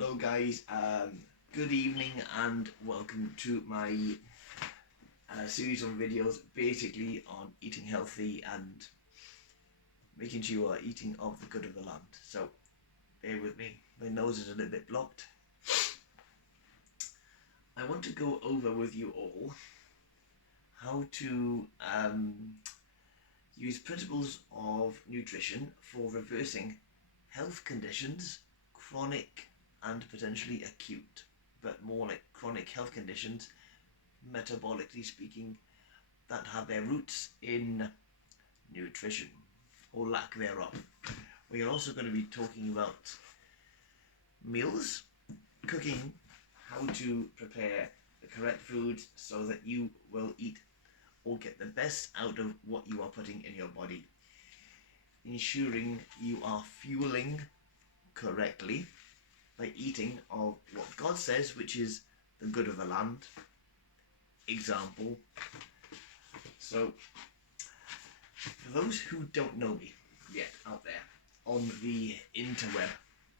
Hello guys, good evening and welcome to my series on videos basically on eating healthy and making sure you are eating of the good of the land. So bear with me, my nose is a little bit blocked. I want to go over with you all how to use principles of nutrition for reversing health conditions, chronic and potentially acute, but more like chronic health conditions, metabolically speaking, that have their roots in nutrition or lack thereof. We are also going to be talking about meals, cooking, how to prepare the correct foods so that you will eat or get the best out of what you are putting in your body, ensuring you are fueling correctly by eating of what God says, which is the good of the land. Example. So, for those who don't know me yet out there on the interweb,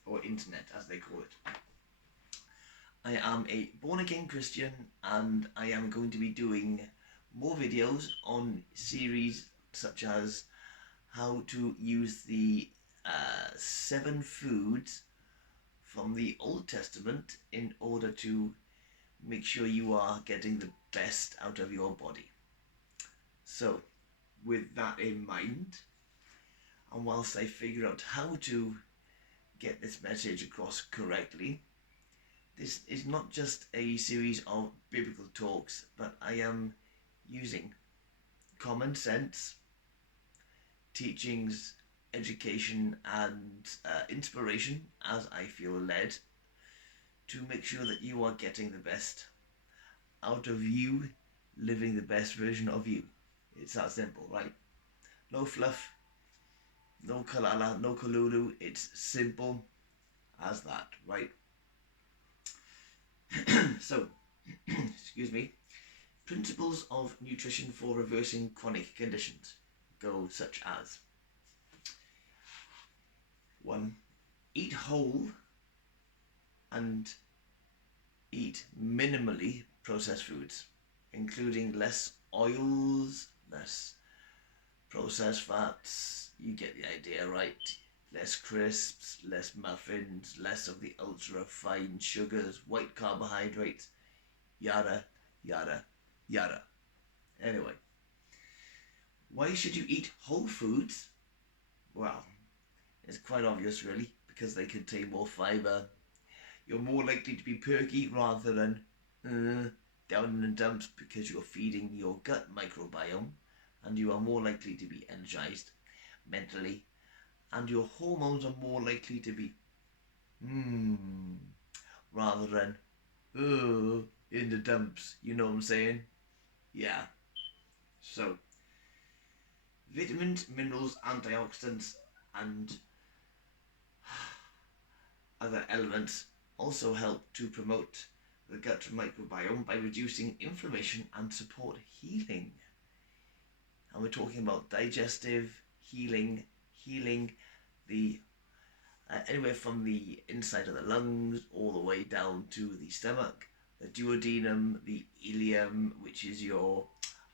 or internet as they call it, I am a born-again Christian and I am going to be doing more videos on series such as how to use the 7 foods from the Old Testament in order to make sure you are getting the best out of your body. So, with that in mind, and whilst I figure out how to get this message across correctly, this is not just a series of biblical talks, but I am using common sense, teachings, education and inspiration as I feel led to make sure that you are getting the best out of you, living the best version of you. It's that simple, right? No fluff, no kalala, no kalulu. It's simple as that, right? So, excuse me. Principles of nutrition for reversing chronic conditions go such as 1. Eat whole and eat minimally processed foods, including less oils, less processed fats. You get the idea, right? Less crisps, less muffins, less of the ultra fine sugars, white carbohydrates, yada, yada, yada. Anyway, why should you eat whole foods? Well, it's quite obvious really, because they contain more fibre. You're more likely to be perky rather than down in the dumps because you're feeding your gut microbiome, and you are more likely to be energized mentally, and your hormones are more likely to be rather than in the dumps. You know what I'm saying? Yeah. So, vitamins, minerals, antioxidants, and other elements also help to promote the gut microbiome by reducing inflammation and support healing. And we're talking about digestive healing the anywhere from the inside of the lungs all the way down to the stomach, the duodenum, the ileum, which is your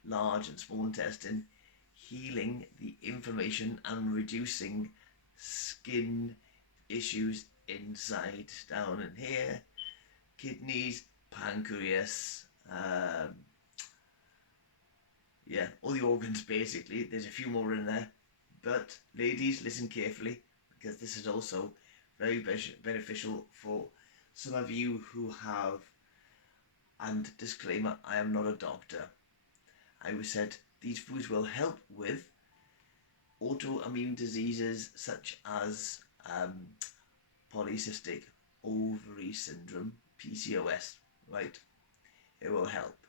large and small intestine, healing the inflammation and reducing skin issues inside down in here, kidneys, pancreas, yeah, all the organs basically. There's a few more in there, but ladies, listen carefully, because this is also very beneficial for some of you who have, and disclaimer, I am not a doctor. I was said these foods will help with autoimmune diseases such as polycystic ovary syndrome, PCOS, right? It will help.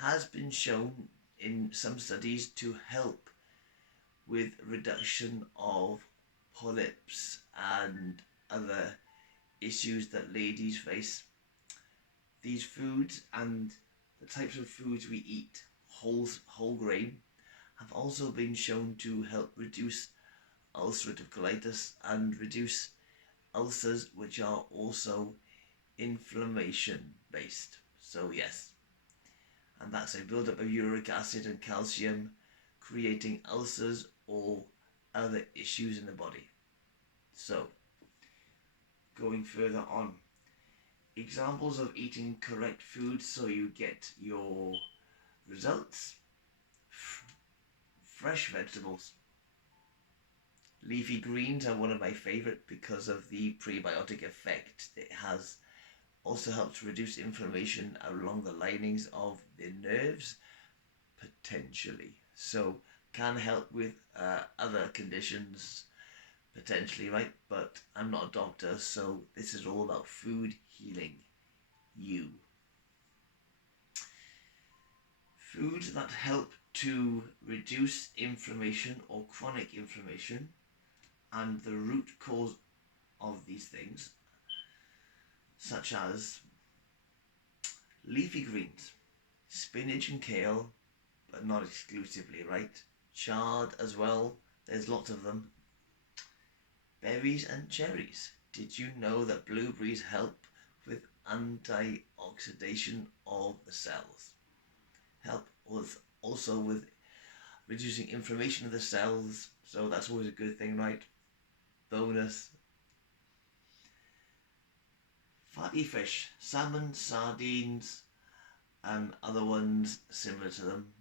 Has been shown in some studies to help with reduction of polyps and other issues that ladies face. These foods and the types of foods we eat, whole grain, have also been shown to help reduce ulcerative colitis and reduce ulcers, which are also inflammation based. So yes, and that's a buildup of uric acid and calcium, creating ulcers or other issues in the body. So, going further on, examples of eating correct food so you get your results: fresh vegetables. Leafy greens are one of my favourite because of the prebiotic effect it has. Also helps reduce inflammation along the linings of the nerves, potentially. So can help with other conditions, potentially, right? But I'm not a doctor, so this is all about food healing you. Foods that help to reduce inflammation or chronic inflammation and the root cause of these things, such as leafy greens, spinach and kale, but not exclusively, right? Chard as well, there's lots of them. Berries and cherries. Did you know that blueberries help with antioxidation of the cells? Help with also with reducing inflammation of the cells, so that's always a good thing, right? Bonus. Fatty fish, salmon, sardines, and other ones similar to them.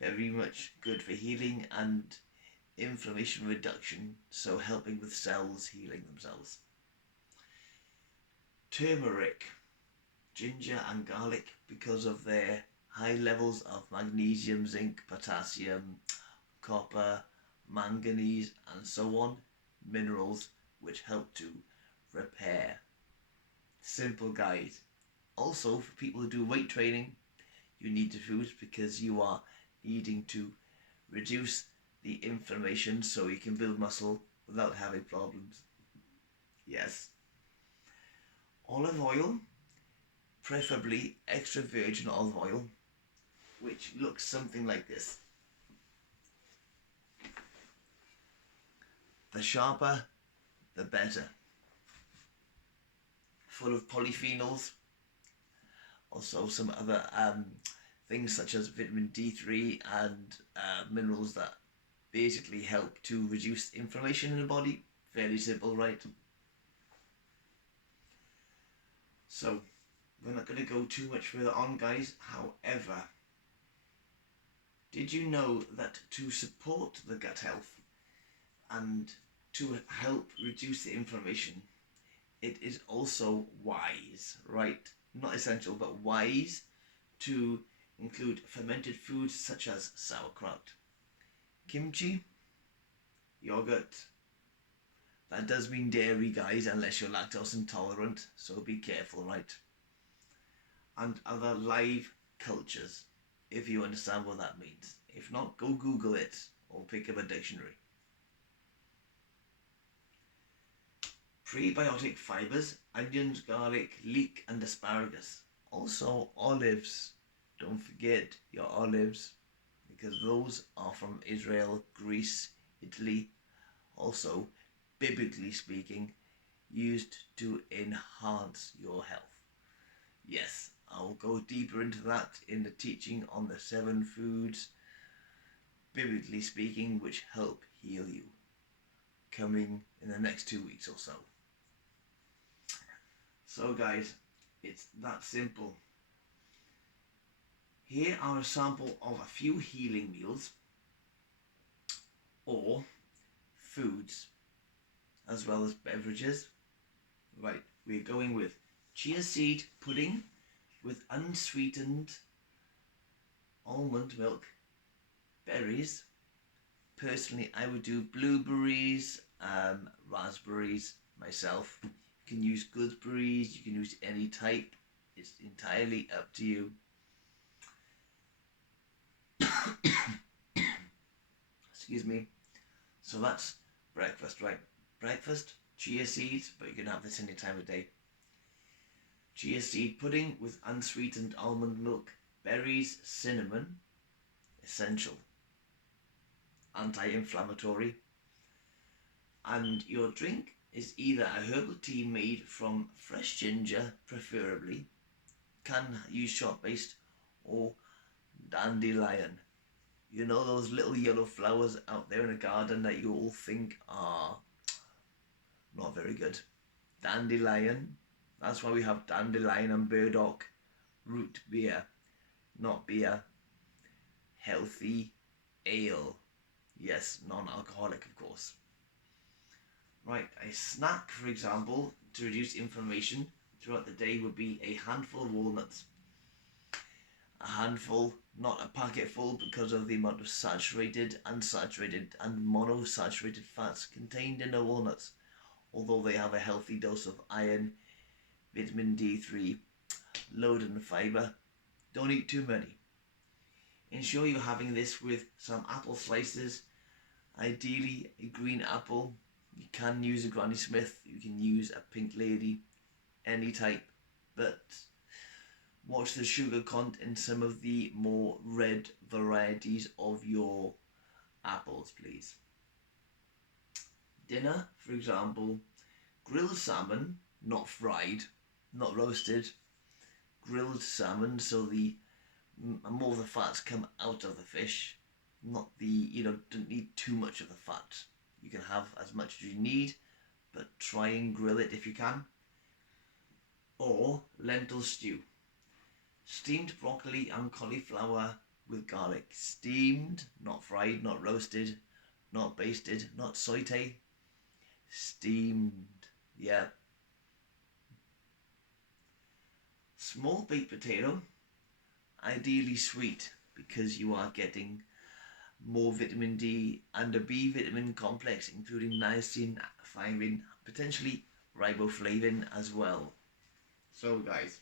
Very much good for healing and inflammation reduction, so helping with cells healing themselves. Turmeric, ginger and garlic, because of their high levels of magnesium, zinc, potassium, copper, manganese and so on, minerals which help to repair. Simple guide. Also for people who do weight training, you need the foods because you are needing to reduce the inflammation so you can build muscle without having problems. Yes. Olive oil, preferably extra virgin olive oil, which looks something like this. The sharper, the better. Full of polyphenols, also some other things such as vitamin D3 and minerals that basically help to reduce inflammation in the body. Fairly simple, right? So we're not going to go too much further on, guys. However, did you know that to support the gut health and to help reduce the inflammation, it is also wise, right? Not essential, but wise to include fermented foods such as sauerkraut, kimchi, yogurt. That does mean dairy, guys, unless you're lactose intolerant, so be careful, right? And other live cultures, if you understand what that means. If not, go Google it or pick up a dictionary. Prebiotic fibers, onions, garlic, leek and asparagus. Also olives. Don't forget your olives, because those are from Israel, Greece, Italy. Also, biblically speaking, used to enhance your health. Yes, I'll go deeper into that in the teaching on the 7 foods, biblically speaking, which help heal you, coming in the next 2 weeks or so. So guys, it's that simple. Here are a sample of a few healing meals or foods as well as beverages. Right, we're going with chia seed pudding with unsweetened almond milk, berries. Personally, I would do blueberries, raspberries myself. You can use gooseberries, you can use any type. It's entirely up to you. Excuse me. So that's breakfast, right? Breakfast, chia seeds, but you can have this any time of day. Chia seed pudding with unsweetened almond milk, berries, cinnamon, essential, anti-inflammatory. And your drink is either a herbal tea made from fresh ginger, preferably, can use shot based, or dandelion. You know those little yellow flowers out there in a garden that you all think are not very good. Dandelion. That's why we have dandelion and burdock root beer, not beer. Healthy ale. Yes, non-alcoholic, of course. Right, a snack, for example, to reduce inflammation throughout the day would be a handful of walnuts. A handful, not a packet full, because of the amount of saturated, unsaturated, and monosaturated fats contained in the walnuts. Although they have a healthy dose of iron, vitamin D3, load in fiber, don't eat too many. Ensure you're having this with some apple slices, ideally a green apple. You can use a Granny Smith, you can use a Pink Lady, any type, but watch the sugar content in some of the more red varieties of your apples, please. Dinner, for example, grilled salmon, not fried, not roasted, grilled salmon, so the more of the fats come out of the fish, not the, don't need too much of the fat. You can have as much as you need, but try and grill it if you can. Or lentil stew. Steamed broccoli and cauliflower with garlic. Steamed, not fried, not roasted, not basted, not sauté. Steamed, yeah. Small baked potato, ideally sweet, because you are getting more vitamin D and a B vitamin complex, including niacin, thiamine, potentially riboflavin as well. So guys,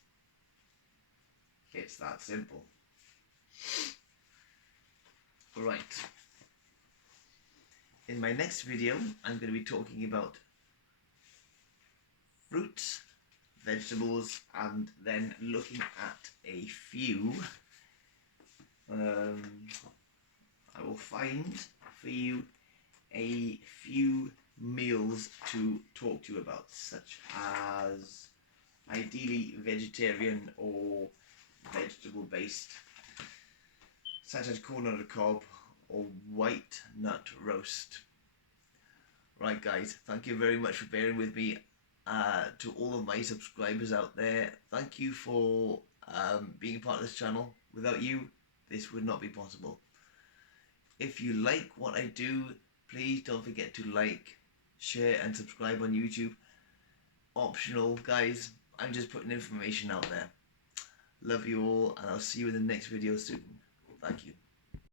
it's that simple. Right. In my next video, I'm going to be talking about fruits, vegetables, and then looking at a few I will find for you a few meals to talk to you about, such as ideally vegetarian or vegetable based, such as corn on the cob or white nut roast. Right guys, thank you very much for bearing with me. To all of my subscribers out there, thank you for being a part of this channel. Without you, this would not be possible. If you like what I do, please don't forget to like, share and subscribe on YouTube. Optional, guys. I'm just putting information out there. Love you all, and I'll see you in the next video soon. Thank you.